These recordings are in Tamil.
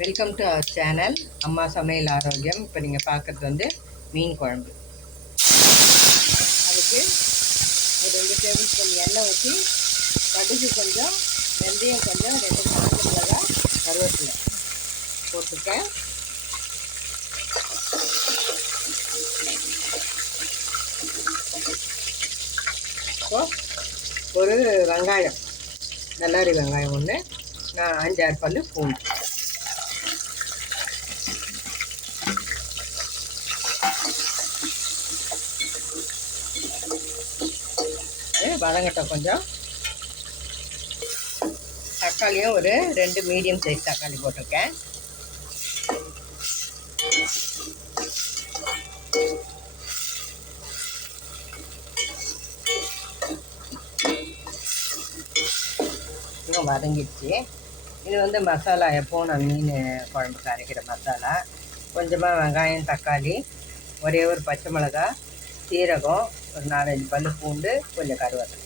வெல்கம் டு அவர் சேனல் அம்மா சமையல் ஆரோக்கியம் இப்போ நீங்கள் பார்க்குறது வந்து மீன் குழம்பு. அதுக்கு ஒரு ரெண்டு டேபிள் ஸ்பூன் எண்ணெய் ஊற்றி கடுகு கொஞ்சம் வெந்தயம் கொஞ்சம் ரெண்டு காஞ்ச மிளகாய் கருவேப்பிலை போட்டுருக்கேன். இப்போ ஒரு வெங்காயம். நல்லாரி வெங்காயம் ஒன்று நான் அஞ்சாறு பல் பூண்டு. வதங்கட்டை வதங்கட்டும் கொஞ்சம். தக்காளியும் ஒரு ரெண்டு மீடியம் சைஸ் தக்காளி போட்டிருக்கேன். வதங்கிடுச்சு. இது வந்து மசாலா எப்போவும் நான் மீன் குழம்புக்கு அரைக்கிற மசாலா. கொஞ்சமாக வெங்காயம் தக்காளி ஒரே ஒரு பச்சை மிளகா சீரகம் ஒரு நாலஞ்சு பல் பூண்டு கொஞ்சம் கருவேப்பிலை.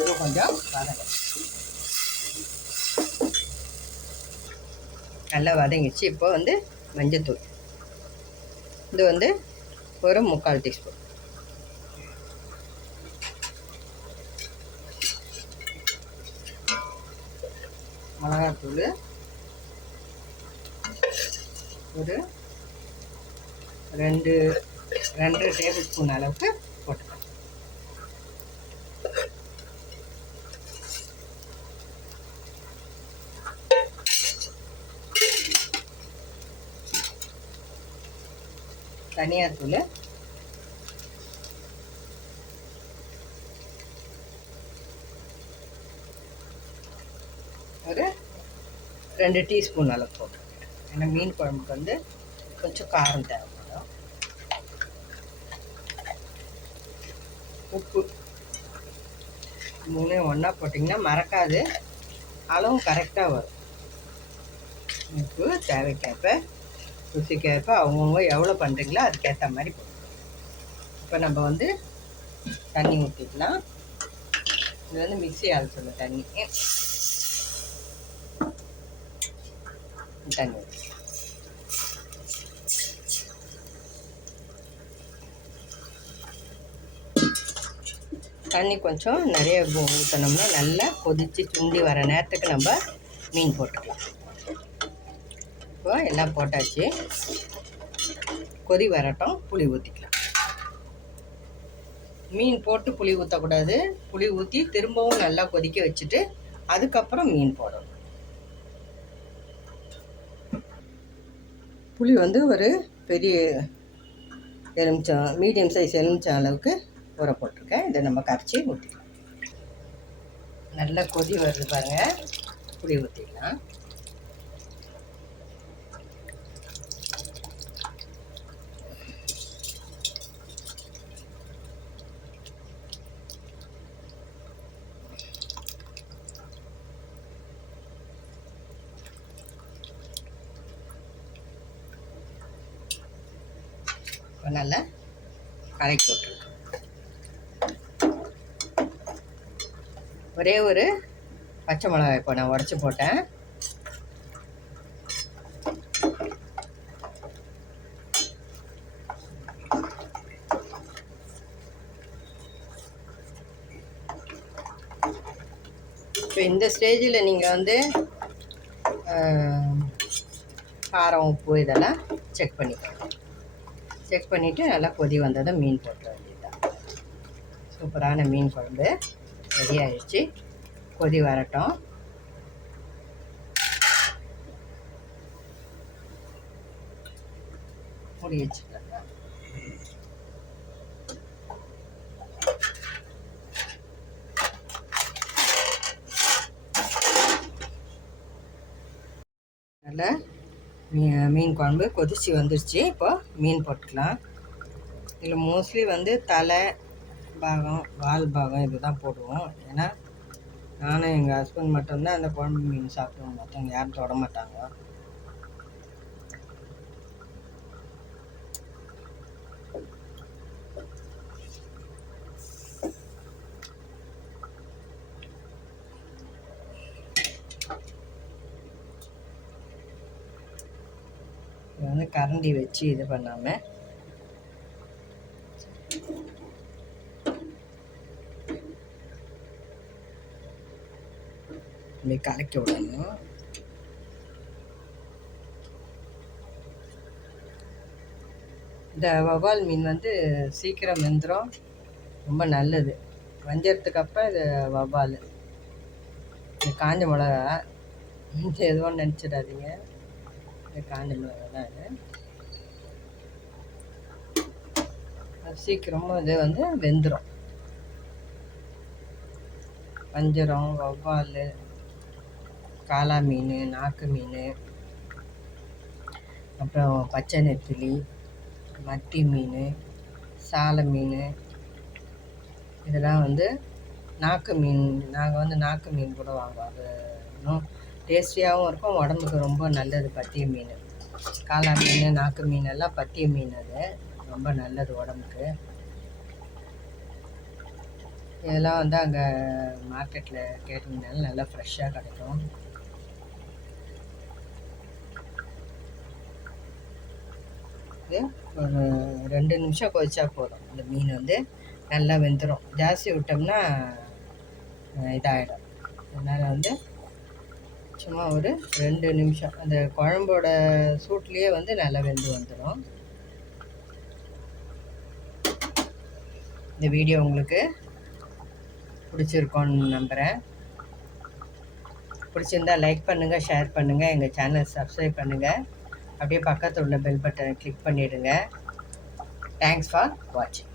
இது கொஞ்சம் வதங்கும் நல்லா வதங்கிச்சு இப்போ வந்து மஞ்சத்தூள். இது வந்து ஒரு முக்கால் டீஸ்பூன். மிளகாத்தூள் ஒரு ரெண்டு ரெண்டு டேபிள் ஸ்பூன் அளவுக்கு போட்டுக்கலாம் தனியாத்தூள் ஒரு ரெண்டு டீஸ்பூன் அளவு போட்டுருக்கேன் ஏன்னா மீன் குழம்புக்கு வந்து கொஞ்சம் காரம் தேவைப்படும். உப்பு. மூணையும் ஒன்றா போட்டிங்கன்னா மறக்காது. அளவும் கரெக்டாக வரும். உப்பு தேவைக்கேற்ப ருசிக்கேற்ப அவங்கவுங்க எவ்வளோ பண்ணுறீங்களோ அதுக்கேற்ற மாதிரி போடணும் இப்போ நம்ம வந்து தண்ணி ஊற்றிக்கலாம் இது வந்து மிக்ஸி ஆள் சொல்ல தண்ணி. தண்ணி தண்ணி கொஞ்சம் நிறைய ஊற்றினோம்னா நல்லா கொதித்து சுண்டி வர நேரத்துக்கு நம்ம மீன் போட்டுக்கலாம். இப்போ எல்லாம் போட்டாச்சு. கொதி வரட்டும். புளி ஊற்றிக்கலாம் மீன் போட்டு புளி ஊற்றக்கூடாது புளி ஊற்றி திரும்பவும் நல்லா கொதிக்க வச்சுட்டு அதுக்கப்புறம் மீன் போடணும். புளி வந்து ஒரு பெரிய எலுமிச்சம் மீடியம் சைஸ் எலுமிச்சம் அளவுக்கு ஊற போட்டிருக்கேன். இதை நம்ம கரைச்சி ஊற்றிக்கலாம் நல்லா கொதி வருது பாருங்கள் புளி ஊற்றிக்கலாம் இப்போ நல்லா கலக்கி விட்டுருக்கோம் ஒரே ஒரு பச்சை மிளகாய் இப்போ நான் உடச்சி போட்டேன். இப்போ இந்த ஸ்டேஜில் நீங்கள் வந்து காரம் உப்பு இதெல்லாம் செக் பண்ணிக்கோங்க. செக் பண்ணிவிட்டு நல்லா கொதி வந்ததும் மீன் போட்டு வேண்டியதுதான் சூப்பரான மீன் குழம்பு ரெடி ஆயிடுச்சு. கொதி வரட்டும். மூடி வச்சுக்கலாம். நல்லா மீன் குழம்பு கொதிச்சு வந்துருச்சு. இப்போது மீன் போட்டுக்கலாம். இதில் மோஸ்ட்லி வந்து தலை பாகம் வால் பாகம் இதுதான் போடுவோம். ஏன்னா நானும் எங்கள் ஹஸ்பண்ட் மட்டும்தான் அந்த குழம்பு மீன் சாப்பிடுவோம். மற்றவங்க யாரும் தொட மாட்டாங்க. வந்து கரண்டி வச்சு இது பண்ணாமல் இப்படி கலக்கி விடணும். இந்த வவால் மீன் வந்து சீக்கிரம் வெந்துடும் ரொம்ப நல்லது. வஞ்சரத்துக்கு அப்போ இது வவால் இது காஞ்ச மிளகா. இது எதுவும் நினச்சிடாதீங்க. காஞ்ச மிளகா தான் இது. அது இது வந்து வெந்துடும் வஞ்சரம் வவ்வால் காளா மீன் நாக்கு மீன் அப்புறம் பச்சை நெத்திலி மத்தி மீன் சாலை மீன் இதெல்லாம் வந்து நாக்கு மீன் நாங்கள் வந்து நாக்கு மீன் கூட வாங்குவோம். அது இன்னும் டேஸ்டியாகவும் இருக்கும் உடம்புக்கு ரொம்ப நல்லது பத்திய மீன். காளா மீன் நாக்கு மீன் எல்லாம் பத்திய மீன் அது. ரொம்ப நல்லது உடம்புக்கு. இதெல்லாம் வந்து அங்கே மார்க்கெட்டில் கேட்டிங்கனாலும் நல்லா ஃப்ரெஷ்ஷாக கிடைக்கும். இது ஒரு ரெண்டு நிமிஷம் கொதிச்சா போதும். அந்த மீன் வந்து நல்லா வெந்துடும் ஜாஸ்தி விட்டோம்னா இதாகிடும் அதனால் வந்து சும்மா ஒரு ரெண்டு நிமிஷம். அந்த குழம்போட சூட்லேயே வந்து நல்லா வெந்து வந்துடும் இந்த வீடியோ உங்களுக்கு பிடிச்சிருக்கோன்னு நம்புகிறேன் பிடிச்சிருந்தா லைக் பண்ணுங்கள் ஷேர் பண்ணுங்கள் எங்கள் சேனல் சப்ஸ்கிரைப் பண்ணுங்கள் அப்படியே பக்கத்தில் உள்ள பெல் பட்டனை கிளிக் பண்ணிவிடுங்க தேங்க்ஸ் ஃபார் வாட்சிங்